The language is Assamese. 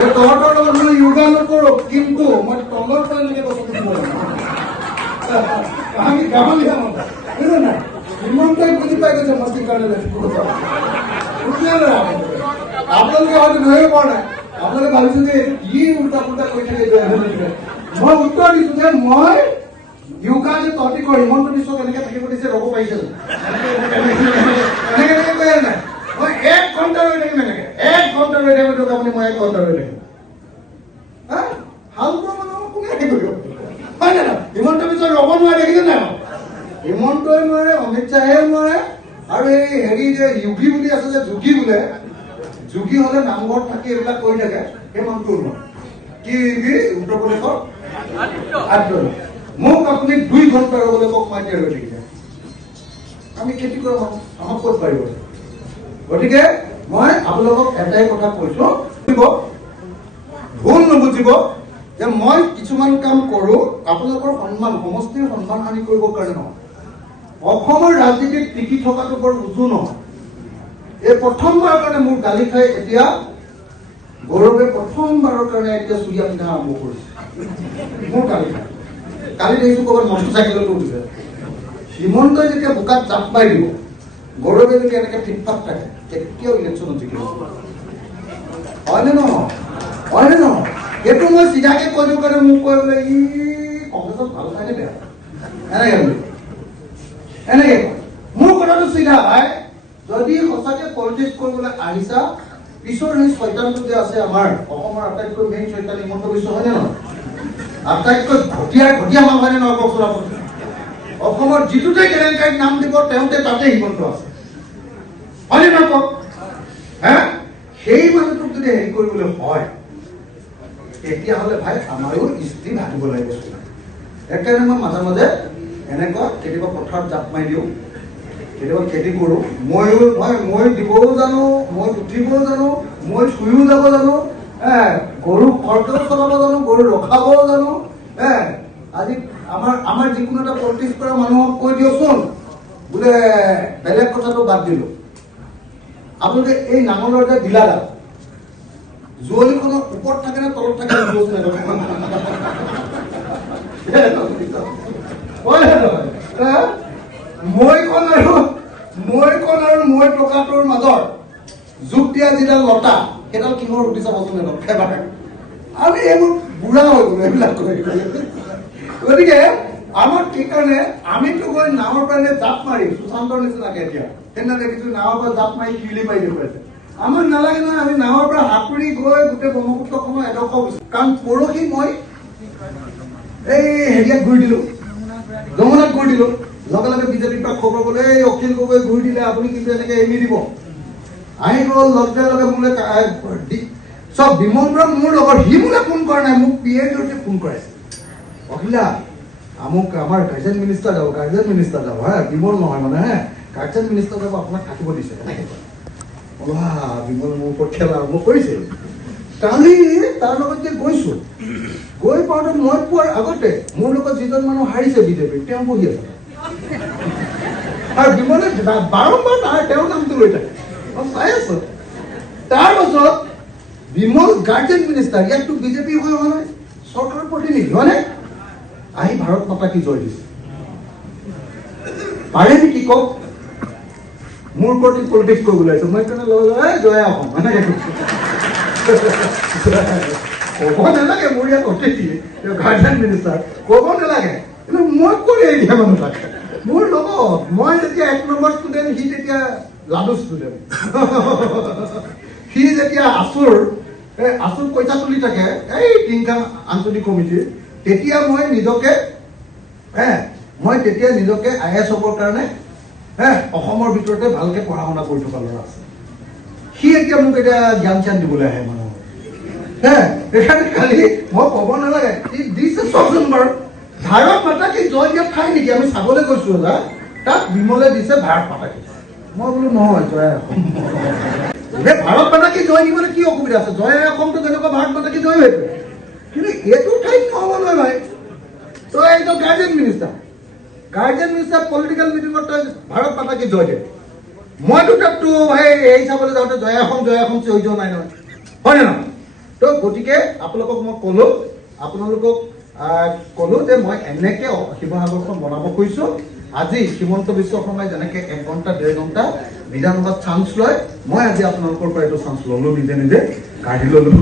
তহঁতৰ লগত মই য়োগা নকৰো, কিন্তু মই তলৰ পৰা এনেকে বস্তু দিব আমি গাঁৱলীয়া মানুহ বুজিলে নাই? হিমন্তই বুজি পাই গৈছে মস্তিৰ কাৰণে আপোনালোকে হয়তো ধৰিব পৰা নাই। আপোনালোকে ভাবিছো যে কি উল্টা পুল্টা কৰি থাকে। মই উত্তৰ দিছো যে মই য়োগা যে তহঁতি কৰ হিমন্ত বিশ্ব কেনেকে থাকিব দিছে ৰ'ব পাৰিছে এনেকে এনেকে কৈ নাই। মই 1 ঘণ্টা ৰৈ থাকিম, এনেকে 1 ঘণ্টা ৰৈ থাকিব দিয়ক আপুনি, মই 1 ঘণ্টা ৰৈ থাকিম। হাল বোৱা মানুহক কোনে কৰিব হয় নে নহয়? হিমন্ত বিশ্ব ৰ'ব নোৱাৰে, দেখিছে নাই? হিমন্তই নোৱাৰে, অমিত শ্বাহেও নোৱাৰে, আৰু এই হেৰি যে যোগী বুলি আছে যে যোগী বোলে, যোগী হলে নামঘৰত থাকি এইবিলাক কৰি থাকে, সেই মানুহটো নোৱাৰে। কি উত্তৰ প্ৰদেশৰ আদিত্য মোক আপুনি 2 ঘণ্টা ৰ'বলৈ কওক, মই এতিয়া ৰৈ থাকিলে আমি খেতি কৰা মানুহ, আমাক ক'ত পাৰিব? গতিকে মই আপোনালোকক এটাই কথা কৈছো, ভুল নুবুজিব যে মই কিছুমান কাম কৰো আপোনালোকৰ সন্মান, সমষ্টিৰ সন্মান হানি কৰিবৰ কাৰণে নহয়। অসমৰ ৰাজনীতিত টিকি থকাটো বৰ উজু নহয়। এই প্ৰথমবাৰৰ কাৰণে মোৰ গালি খাই এতিয়া গৌৰৱে প্ৰথমবাৰৰ কাৰণে এতিয়া চুৰিয়া পিন্ধা আৰম্ভ কৰিছে। মোৰ গালি খাই কালি দেখিছো ক'ৰবাত মটৰচাইকেলতো উঠিছে। হিমন্তই যেতিয়া বোকাত জাপ মাৰি দিব, গৌৰৱে যদি এনেকে ফিটফাট থাকে, কেতিয়াও ইলেকশ্যনত জিকিব হয়নে নহয়? হয়নে নহয়? এইটো মই চিধাকে কৈ দিওঁ কাৰণে মোক কৈ বোলে ই কংগ্ৰেছত ভাল পায়নে বেয়া, এনেকে বুলি এনেকে মোৰ কথাটো চিধা ভাই। যদি সঁচাকে পলিটিক্স কৰিবলৈ আহিছা, পিছৰ সেই চৈতানটো যে আছে আমাৰ অসমৰ আটাইতকৈ মেইন চৈতান হিমন্ত বিশ্ব হয়নে নহয়? আটাইতকৈ ঘটীয়া মানুহ হয়নে নহয় কওকচোন আপুনি? অসমৰ যিটোতে কেলেংকাৰীত নাম দিব তেওঁতে তাতে হিমন্ত আছে হয়নে নহয় কওক? সেই মানুহটোক যদি হেৰি কৰিবলৈ হয়, তেতিয়াহ'লে ভাই আমাৰো স্ত্ৰী ভাবিব লাগিব। সেইকাৰণে মই মাজে মাজে এনেকুৱা কেতিয়াবা পথাৰত জাপ মাৰি দিওঁ, কেতিয়াবা খেতি কৰো। মই দিবও জানো, মই উঠিবও জানো, মই শুইও যাব জানো, গৰু ঘৰতেও চলাব জানো, গৰু ৰখাবও জানো। আজি আমাৰ যিকোনো এটা পলিটিক্স কৰা মানুহক কৈ দিয়কচোন, বোলে বেলেগ কথাটো বাদ দিলো, আপোনালোকে এই নাঙলৰ যে ঢিলাডাল জুৱলিখনৰ ওপৰত থাকে নে তলত থাকে? মৈখন আৰু মৈ টকাটোৰ মাজৰ যোগ দিয়া যিডাল লতা, সেইডাল কিহৰ উঠি চাবচোন এবাৰ। আমি এইবোৰ বুঢ়া হৈ গলো এইবিলাক কৰি। গতিকে আমাক কি কাৰণে আমিতো গৈ নাৱৰ কাৰণে জাপ মাৰি সুশান্তৰ নিচিনাকে এতিয়া সেইদিনা দেখিছো নাৱৰ পৰা জাপ মাৰি কিলি পাই দেখুৱাইছে। আমাক নালাগে নহয়, আমি নাৱৰ পৰা সাঁতুৰি গৈ গোটেই ব্ৰহ্মপুত্ৰখনৰ এডোখৰ গৈছো। কাৰণ পৰহি মই এই হেৰিয়াত ঘূৰি দিলো, যমুনাত ঘূৰি দিলো, লগে লগে বিজেপিৰ পৰা খবৰ গ'লে এই অখিল গগৈ ঘূৰি দিলে, আপুনি কিন্তু এনেকে এৰি দিব। আহি গ'ল লগে লগে মোলৈ চব বিমল বৰা মোৰ লগত, সি মোলৈ ফোন কৰা নাই, মোক পি এৰ জৰিয়তে ফোন কৰাইছে। অখিলা আমুক আমাৰ গাৰ্জেন মিনিষ্টাৰ যাব, বিমল নহয় মানে গাৰ্জেন মিনিষ্টাৰ যাব, আপোনাক থাকিব দিছে। এনেকে বিমল মোৰ ওপৰত খেলা আৰম্ভ কৰিছে। কালি তাৰ লগত যে গৈছো, গৈ পাওঁতে মই পোৱাৰ আগতে মোৰ লগত যিজন মানুহ হাৰিছে বিজেপিৰ, তেওঁ বহি আছে আৰু বিমলে বাৰম্বাৰ তেওঁৰ নামটো লৈ থাকে, চাই আছো। তাৰ পাছত বিমল গাৰ্জেন মিনিষ্টাৰ, ইয়াততো বিজেপি হৈ অহা নাই, চৰকাৰৰ প্ৰতিনিধি হয় নাই, আহি ভাৰত মাতা কি জয় দিছে। পাৰে নেকি কওক? মোৰ প্ৰতি পলিটিক্স কৰিব ওলাইছো, মই কাৰণে জয় অসম এনেকে ক'ব নালাগে। মোৰ ইয়াত অতিথি গাৰ্জেন মিনিষ্টাৰ ক'ব নালাগে, কিন্তু মই কৰি দিয়া মানুহ থাকে মোৰ লগত। মই যেতিয়া 1 নম্বৰ ষ্টুডেণ্ট, সি তেতিয়া লাডু ষ্টুডেণ্ট। সি যেতিয়া আচুৰ পইচা তুলি থাকে এই টিংখাং আঞ্চলিক কমিটিৰ, তেতিয়া মই নিজকে IAS হ'বৰ কাৰণে অসমৰ ভিতৰতে ভালকে পঢ়া শুনা কৰি থকা ল'ৰা আছে। সি এতিয়া মোক এতিয়া জ্ঞান চ্যান দিবলৈ আহে মানুহক। সেইকাৰণে কালি মই ক'ব নালাগে, সি দিছে চকচোন বাৰু। ভাৰত মাতা কি জয় দিয়া ঠাই নেকি আমি চাবলৈ গৈছো, তাত বিমলে দিছে ভাৰত মাতা কি। মই বোলো নহয়, জয় অসম। ভাৰত মাতা কি জয় দিবলৈ কি অসুবিধা আছে? জয় অসমটো যেনেকুৱা ভাৰত মাতা কি জয় হৈছে, কিন্তু এইটো ঠাইত নহ'ব নহয় ভাই। তই একদম গাৰ্জেন মিনিষ্টাৰ পলিটিকেল মিটিঙত তই ভাৰত মাতা কি জয় দে। মইতো তাততো ভাই এই চাবলৈ যাওঁতে জয় অসম চিঞৰি যোৱা নাই নহয়, হয় নে নহয়? তো গতিকে আপোনালোকক মই ক'লো যে মই এনেকে শিৱসাগৰখন বনাব খুজিছোঁ। আজি হিমন্ত বিশ্ব শৰ্মাই যেনেকে 1 ঘণ্টা 1.5 ঘণ্টা বিধানসভাত চান্স লয়, মই আজি আপোনালোকৰ পৰা এইটো চান্স ল'লো, নিজে কাঢ়ি ল'লো।